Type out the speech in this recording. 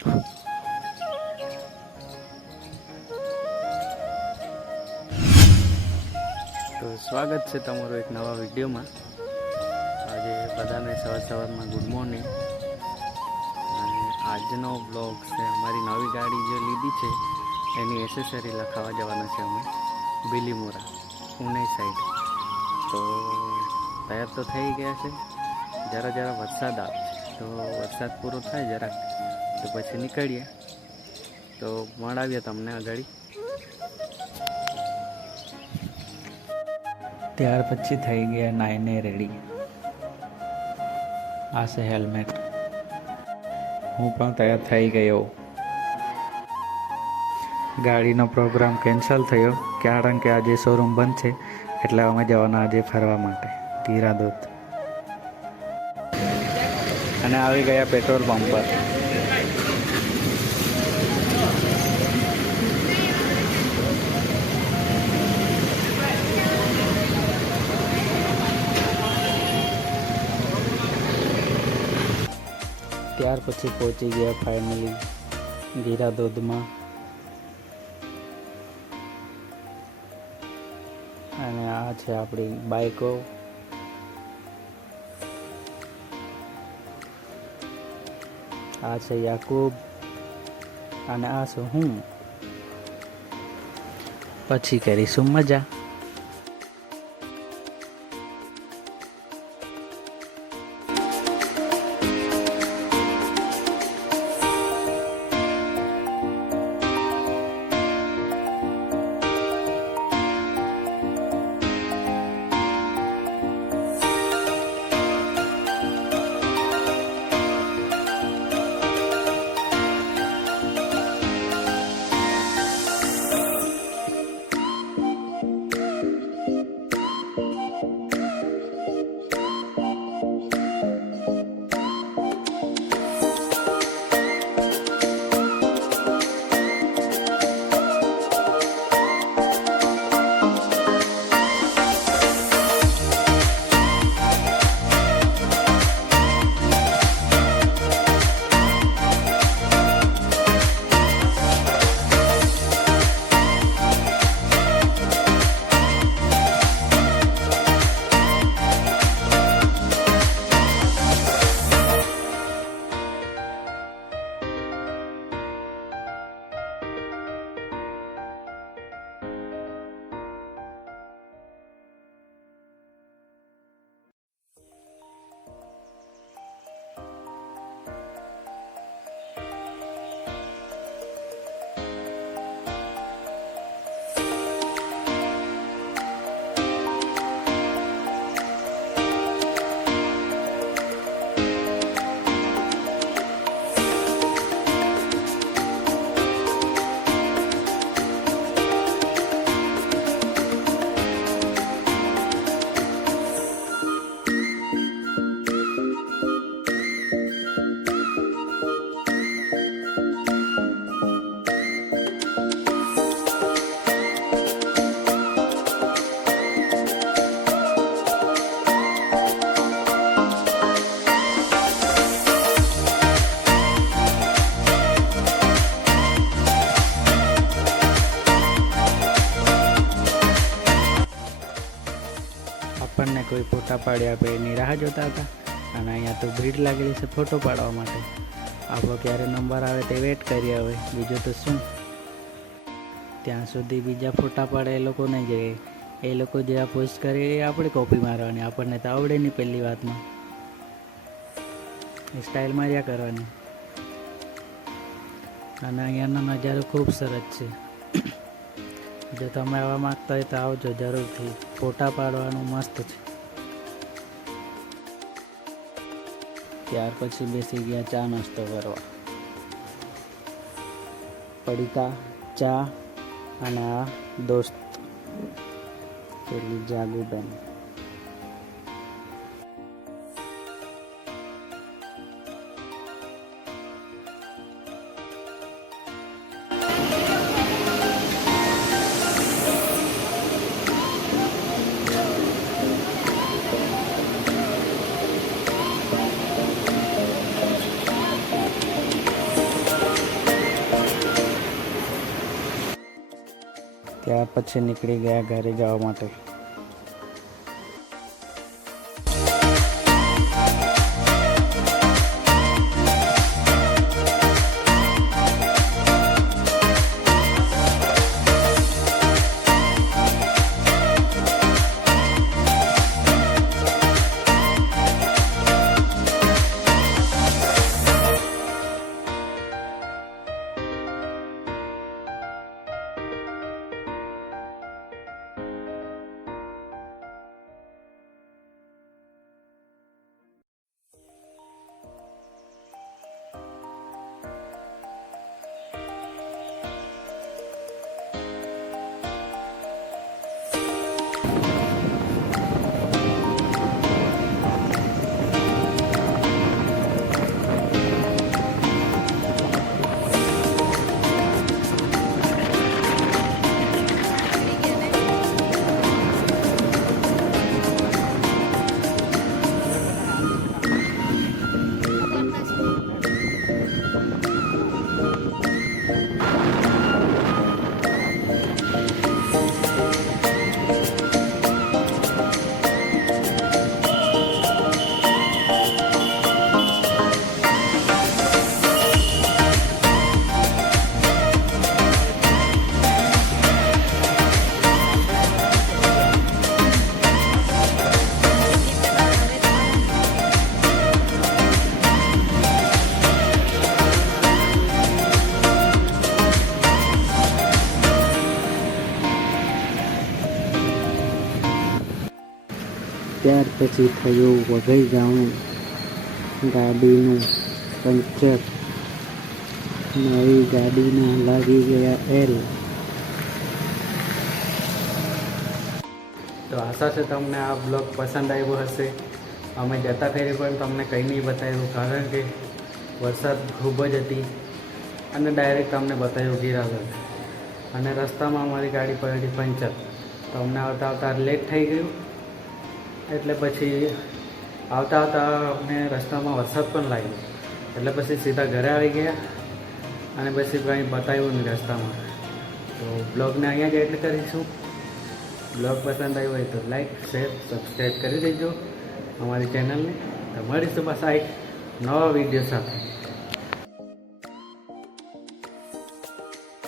તો સ્વાગત છે તમારું એક નવા વિડીયોમાં। આજે બધાને સવારમાં ગુડ મોર્નિંગ। અને આજનો બ્લોગ છે અમારી નવી ગાડી જે લીધી છે એની એસેસરી લખાવા જવાના છે અમે બિલીમોરા પુણે સાઈડ। તો તૈયાર તો થઈ ગયા છે, જરા વરસાદ આવે છે તો વરસાદ પૂરો થાય જરાક તો પછી નીકળીએ। તો મળાવીએ તમને આગળ। ત્યાર પછી થઈ ગયા નાઈને રેડી। આ છે હેલ્મેટ। હું પણ તૈયાર થઈ ગયો। ગાડીનો પ્રોગ્રામ કેન્સલ થયો કારણ કે આજે શોરૂમ બંધ છે, એટલે અમે જવાના આજે ફરવા માટે ગીરાદોત। અને આવી ગયા પેટ્રોલ પંપ પર। ત્યાર પછી પહોંચી ગયા ફાઇનલી ગીરાદોદમાં। અને આ છે આપણી બાઈકો। આ છે યાકુબ અને આ છું હું। પછી કરીશું મજા। આપણને કોઈ ફોટા પાડી આપે એની રાહ જોતા હતા, અને અહીંયા તો ભીડ લાગેલી છે ફોટો પાડવા માટે। આપણો ક્યારે નંબર આવે તે વેટ કરીએ હવે, બીજું તો શું। ત્યાં સુધી બીજા ફોટા પાડે એ લોકો નહીં જોઈએ, એ લોકો જે આ પોસ્ટ કરે એ આપણે કોપી મારવાની। આપણને તો આવડે નહીં પહેલી વાતમાં, એ સ્ટાઇલ માર્યા કરવાની। અને અહીંયાનો નજારો ખૂબ સરસ છે। જો તમે આવવા માંગતા હોય તો આવજો જરૂરથી, ફોટા પાડવાનું મસ્ત છે। ત્યાર પછી બેસી ગયા ચા નાસ્તો કરવા। પડીકા, ચા અને આ દોસ્ત પેલી જાગુબેન। ત્યાર પછી નીકળી ગયા ઘરે જવા માટે. ત્યાર પછી થયું વઘઈ જવાનું ગાડીનું પંચર. નવી ગાડીના લાગી ગયા એલ. તો આશા છે તમને આ બ્લોગ પસંદ આવ્યો હશે. અમે જતા ફેરી પણ તમને કંઈ નહીં બતાવ્યું, કારણ કે વરસાદ ખૂબ જ હતી અને ડાયરેક્ટ તમને બતાવ્યું ગિરાવર. અને રસ્તામાં અમારી ગાડી પડી પંચર, તો અમને આવતા આવતા લેટ થઈ ગયું. એટલે પછી આવતા અમને રસ્તામાં વરસાદ પણ લાગ્યો, એટલે પછી સીધા ઘરે આવી ગયા અને પછી કંઈ બતાવ્યું નહીં રસ્તામાં. તો બ્લોગને અહીંયા જ એડ કરીશું. બ્લોગ પસંદ આવ્યો હોય તો લાઈક, શેર, સબસ્ક્રાઈબ કરી દેજો અમારી ચેનલને. તો મળીશું પાછા એક નવા વિડીયો સાથે.